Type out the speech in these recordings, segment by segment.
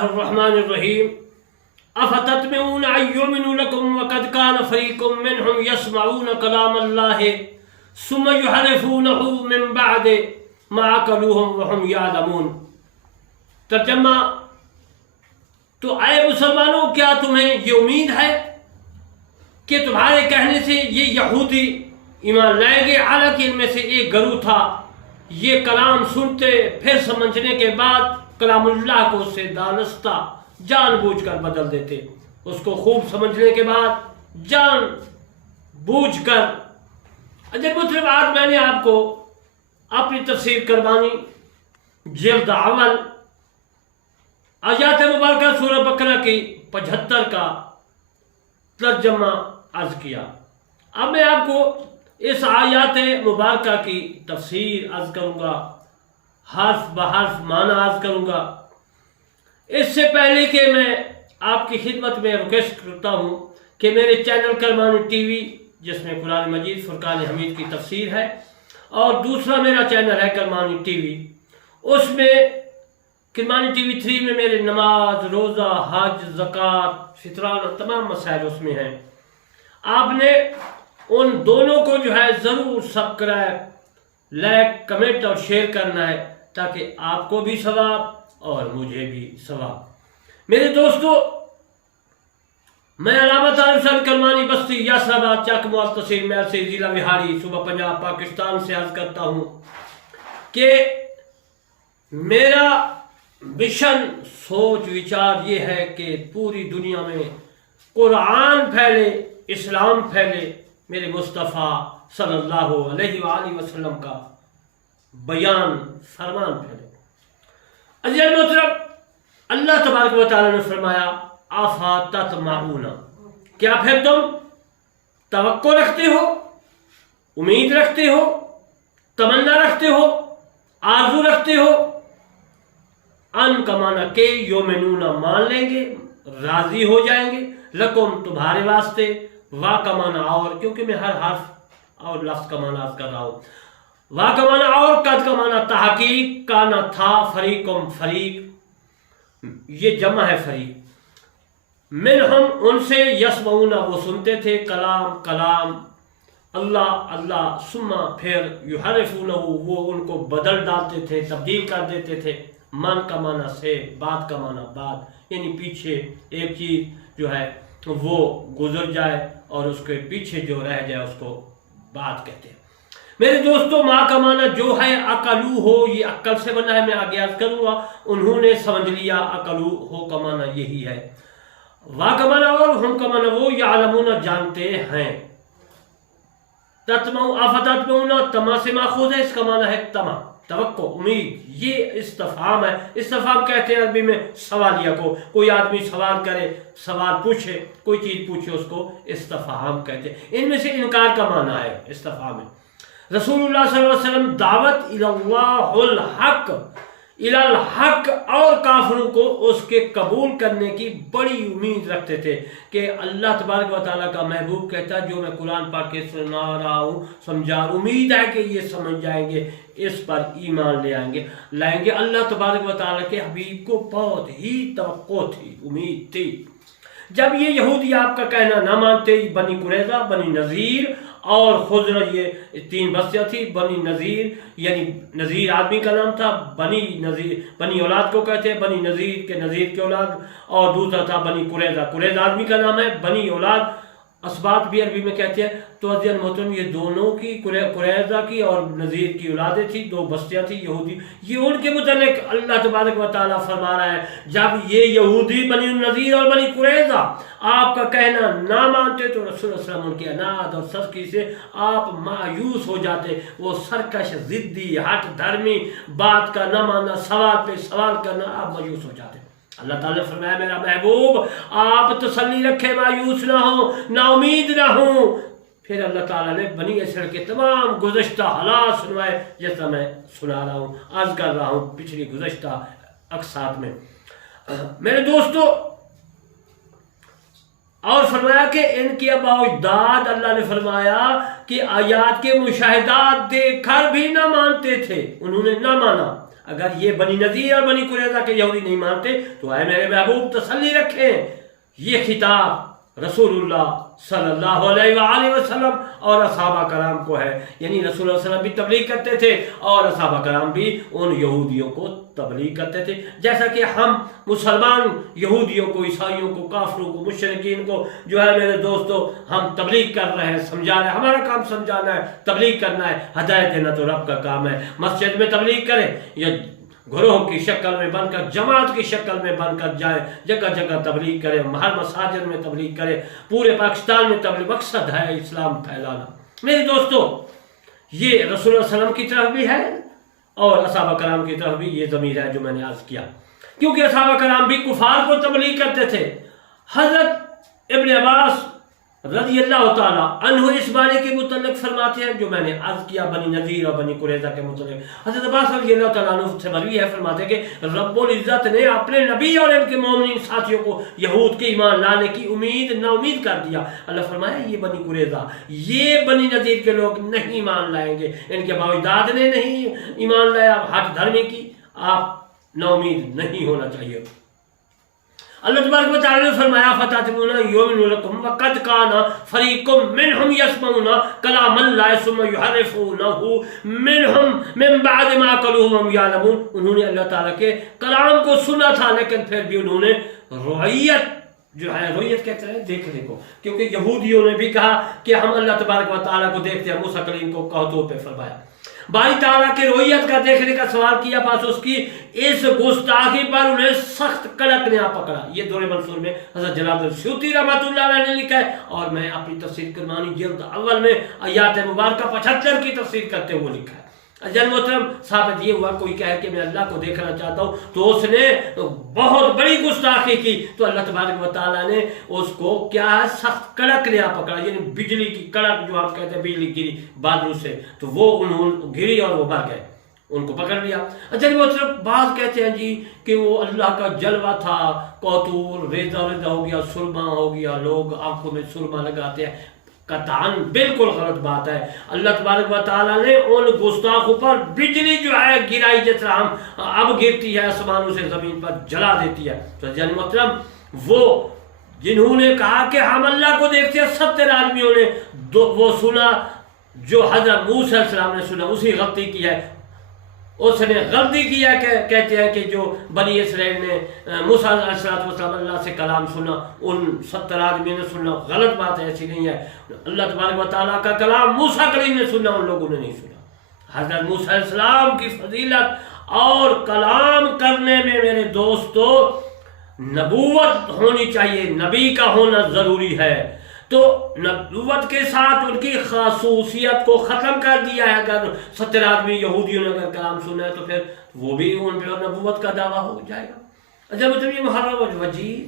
اللہ الرحمن الرحیم افتطمعون ان یؤمنوا لکم وقد کان فریق منہم یسمعون کلام اللہ ثم یحرفونہ من بعد ما عقلوہ وہم یعلمون۔ ترجمہ: تو اے مسلمانوں، کیا تمہیں یہ امید ہے کہ تمہارے کہنے سے یہ یہودی ایمان لائیں گے؟ حالانکہ ان میں سے ایک گروہ تھا، یہ کلام سنتے پھر سمجھنے کے بعد کلام اللہ کو اس سے دانستہ جان بوجھ کر بدل دیتے، اس کو خوب سمجھنے کے بعد جان بوجھ کر۔ اجل مطلب آج میں نے آپ کو اپنی تفسیر کربانی جلد اول آیات مبارکہ سورہ بقرہ کی 75 کا ترجمہ عرض کیا۔ اب میں آپ کو اس آیات مبارکہ کی تفسیر عرض کروں گا، حرف بحرف معنی عرض کروں گا۔ اس سے پہلے کہ میں آپ کی خدمت میں ریکویسٹ کرتا ہوں کہ میرے چینل کرمانی ٹی وی، جس میں قرآن مجید فرقان حمید کی تفسیر ہے، اور دوسرا میرا چینل ہے کرمانی ٹی وی، اس میں کرمانی ٹی وی 3 میں میرے نماز، روزہ، حج، زکوٰۃ، فطران اور تمام مسائل اس میں ہیں۔ آپ نے ان دونوں کو جو ہے ضرور سبسکرائب، لائک، کمنٹ اور شیئر کرنا ہے، تاکہ آپ کو بھی ثواب اور مجھے بھی ثواب۔ میرے دوستو، میں علامہ طاہر حسین کرمانی بستی یاسر آباد چک مواد تحصیل محل سے ضلع بہاری صوبہ پنجاب پاکستان سے عرض کرتا ہوں کہ میرا مشن، سوچ، وچار یہ ہے کہ پوری دنیا میں قرآن پھیلے، اسلام پھیلے، میرے مصطفیٰ صلی اللہ علیہ وآلہ وسلم کا بیان، فرمان پھیلے۔ عزیز محترم، اللہ تبارک و تعالیٰ نے فرمایا افتطمعون، کیا پھر تم توقع رکھتے ہو، امید رکھتے ہو، تمنا رکھتے ہو، آرزو رکھتے ہو؟ ان کا معنی کہ یؤمنون مان لیں گے، راضی ہو جائیں گے، لکم تمہارے واسطے، وا کا معنی اور، کیونکہ میں ہر حرف اور لفظ کا معنی عرض کر رہا ہوں۔ وا کا معنی اور، قد کا معنی تحقیق، کانا تھا، فریقم فریق، یہ جمع ہے فریق۔ منہم ان سے، یسمعون وہ سنتے تھے، کلام اللہ اللہ، ثم پھر یحرفونہ وہ ان کو بدل ڈالتے تھے، تبدیل کر دیتے تھے۔ من کا معنی سے، بات کا معنی بات، یعنی پیچھے ایک چیز جو ہے وہ گزر جائے اور اس کے پیچھے جو رہ جائے اس کو بات کہتے ہیں۔ میرے دوستو، ماں کا معنی جو ہے عقلو ہو، یہ عقل سے بنا ہے، میں آگے عرض کروں گا۔ انہوں نے سمجھ لیا، عقلو ہو کا معنی یہی ہے۔ وا کا معنی اور، ہم کا معنی وہ، یعلمون جانتے ہیں۔ افتطمعون تما سے ماخوذ ہے، اس کا معنی ہے تما، توقع، امید۔ یہ استفہام ہے، استفہام کہتے ہیں عربی میں سوالیہ کو۔ کوئی آدمی سوال کرے، سوال پوچھے، کوئی چیز پوچھے، اس کو استفہام کہتے ہیں۔ ان میں سے انکار کا معنی ہے استفہام میں۔ رسول اللہ صلی اللہ علیہ وسلم دعوت اللہ الحق، الحق، اور کافروں کو اس کے قبول کرنے کی بڑی امید رکھتے تھے کہ اللہ تبارک و تعالیٰ کا محبوب کہتا ہے جو میں قرآن پڑھ کے سنا رہا ہوں، سمجھا، امید ہے کہ یہ سمجھ جائیں گے، اس پر ایمان لے آئیں گے، لائیں گے۔ اللہ تبارک و تعالیٰ کے حبیب کو بہت ہی توقع تھی، امید تھی۔ جب یہ یہودی آپ کا کہنا نہ مانتے، بنی قریظہ، بنی نذیر اور خزرہ، یہ 3 بستیاں تھی۔ بنی نذیر یعنی نذیر آدمی کا نام تھا، بنی نذیر بنی اولاد کو کہتے ہیں، بنی نذیر کے نذیر کی اولاد، اور دوسرا تھا بنی قریظہ، قریظہ آدمی کا نام ہے، بنی اولاد اسباط بھی عربی میں کہتے ہیں۔ تو عزیز محترم، یہ دونوں کی، قریظہ کی اور نذیر کی اولادیں تھیں، 2 بستیاں تھیں یہودی۔ یہ ان کے متعلق اللہ تبارک و تعالیٰ فرما رہا ہے، جب یہ یہودی بنی نذیر اور بنی قریظہ آپ کا کہنا نہ مانتے تو رسول اللہ صلی اللہ علیہ وسلم ان کی اناد اور سختی سے آپ مایوس ہو جاتے۔ وہ سرکش، ضدی، ہٹ دھرمی، بات کا نہ ماننا، سوال پہ سوال کرنا، آپ مایوس ہو جاتے۔ اللہ تعالیٰ نے فرمایا میرا محبوب آپ تسلی رکھے، مایوس نہ ہوں، نا امید نہ ہوں۔ پھر اللہ تعالیٰ نے بنی اسرائیل کے تمام گزشتہ حالات سنوائے، جیسا میں سنا رہا ہوں، عرض کر رہا ہوں پچھلی گزشتہ اقساط میں۔ میرے دوستو، اور فرمایا کہ ان کی آباء و اجداد، اللہ نے فرمایا کہ آیات کے مشاہدات دیکھ کر بھی نہ مانتے تھے، انہوں نے نہ مانا۔ اگر یہ بنی نذیر اور بنی قریظہ کے یہودی نہیں مانتے تو اے میرے محبوب تسلی رکھیں، یہ خطاب رسول اللہ صلی اللہ علیہ وآلہ وسلم اور اصحابہ کرام کو ہے، یعنی رسول اللہ صلی اللہ علیہ وسلم بھی تبلیغ کرتے تھے اور اصحابہ کرام بھی ان یہودیوں کو تبلیغ کرتے تھے، جیسا کہ ہم مسلمان یہودیوں کو، عیسائیوں کو، کافروں کو، مشرکین کو جو ہے میرے دوستو ہم تبلیغ کر رہے ہیں، سمجھا رہے ہیں۔ ہمارا کام سمجھانا ہے، تبلیغ کرنا ہے، ہدایت دینا تو رب کا کام ہے۔ مسجد میں تبلیغ کریں یا گروہ کی شکل میں بن کر، جماعت کی شکل میں بن کر جائیں، جگہ جگہ تبلیغ کریں، ہر مساجد میں تبلیغ کریں، پورے پاکستان میں تبلیغ، مقصد ہے اسلام پھیلانا۔ میرے دوستو یہ رسول اللہ صلی اللہ علیہ وسلم کی طرف بھی ہے اور اصحابہ کرام کی طرف بھی یہ ضمیر ہے جو میں نے عرض کیا، کیونکہ اصحابہ کرام بھی کفار کو تبلیغ کرتے تھے۔ حضرت ابن عباس رضی اللہ تعالیٰ عنہ اس بارے کے متعلق فرماتے ہیں جو میں نے عرض کیا بنی نذیر اور بنی قریظہ کے متعلق۔ حضرت عباس رضی اللہ تعالیٰ عنہ سے مروی ہے، فرماتے ہیں کہ رب العزت نے اپنے نبی اور ان کے مومنین ساتھیوں کو یہود کے ایمان لانے کی امید نا امید کر دیا۔ اللہ فرمایا یہ بنی قریظہ، یہ بنی نذیر کے لوگ نہیں ایمان لائیں گے، ان کے باوجداد نے نہیں ایمان لایا، ہٹ دھرمی کی، آپ نا امید نہیں ہونا چاہیے۔ اللہ تبارک و تعالی نے فرمایا فتاتمون یؤمنون لکم وقد کان فریق منهم یسمعون کلام اللہ ثم یحرفونہ منهم من بعد ما قالوه وهم یعلمون، انہوں نے اللہ تعالیٰ کے کلام کو سنا تھا لیکن پھر بھی انہوں نے رویت جو ہے، رویت کہتے ہیں دیکھنے کو، کیونکہ یہودیوں نے بھی کہا کہ ہم اللہ تبارک و تعالیٰ کو دیکھتے ہیں، موسیٰ کلیم کو کہتوں پہ فرمایا، باری تعالیٰ کے رویت کا دیکھنے کا سوال کیا، پاس اس کی اس گستاخی پر انہیں سخت کڑک نے پکڑا۔ یہ دور منصور میں حضرت جلال السیوطی رحمۃ اللہ علیہ نے لکھا ہے، اور میں اپنی تفسیر کرمانی جلد اول میں آیات مبارکہ 75 کی تفسیر کرتے ہوئے لکھا ہے۔ جن محترم ثابت یہ ہوا کوئی کہے کہ میں اللہ کو دیکھنا چاہتا ہوں تو اس نے بہت بڑی گستاخی کی، تو اللہ تبارک و تعالیٰ نے اس کو کیا ہے سخت کڑک لیا پکڑا، یعنی بجلی کی کڑک جو آپ کہتے ہیں بجلی گری بادلوں سے، تو وہ انہوں گری اور وہ مر گئے، ان کو پکڑ لیا۔ جن محترم بعض کہتے ہیں جی کہ وہ اللہ کا جلوہ تھا، کوتور ریزہ ریزہ ہو گیا، سرما ہو گیا، لوگ آنکھوں میں سرما لگاتے ہیں، قطعاً بالکل غلط بات ہے۔ اللہ تبارک و تعالیٰ نے ان گستاخوں پر بجلی جو ہے گرائی، جس طرح ہم اب گرتی ہے آسمانوں سے زمین پر جلا دیتی ہے۔ تو جان محترم وہ جنہوں نے کہا کہ ہم اللہ کو دیکھتے ہیں، 70 آدمیوں نے وہ سنا جو حضرت موسیٰ علیہ السلام نے سنا، اسی غلطی کی ہے۔ اس نے غلطی کیا کہ کہتے ہیں کہ جو بنی اسرائیل نے موسیٰ علیہ السلام اللہ سے کلام سنا، ان 70 آدمی نے سنا، غلط بات ہے، ایسی نہیں ہے۔ اللہ تبارک و تعالیٰ کا کلام موسیٰ کلیم نے سنا، ان لوگوں نے نہیں سنا۔ حضرت موسیٰ علیہ السلام کی فضیلت اور کلام کرنے میں میرے دوستو نبوت ہونی چاہیے، نبی کا ہونا ضروری ہے۔ تو نبوت کے ساتھ ان کی خصوصیت کو ختم کر دیا ہے۔ اگر 70 آدمی یہودیوں نے اگر کلام سنا ہے تو پھر وہ بھی ان پہ نبوت کا دعویٰ ہو جائے گا۔ جب یہ محرر وجیز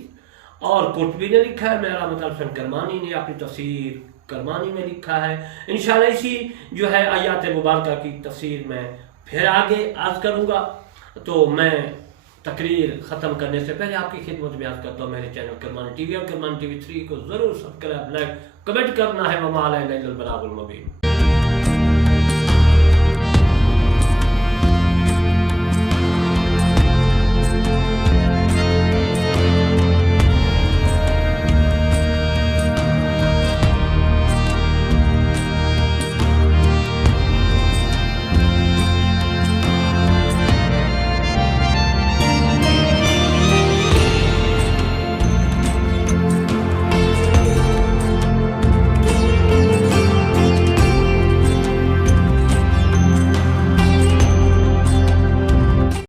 اور قرطبی نے لکھا ہے، میرا مطلب کرمانی نے اپنی تفسیر کرمانی میں لکھا ہے۔ انشاءاللہ اسی جو ہے آیات مبارکہ کی تفسیر میں پھر آگے عرض کروں گا۔ تو میں تقریر ختم کرنے سے پہلے آپ کی خدمت میں عرض کرتا ہوں میرے چینل کرمانی ٹی وی اور کرمانی ٹی وی 3 کو ضرور سبسکرائب، لائک، کمنٹ کرنا ہے۔ وما علینا الا البلاغ المبین۔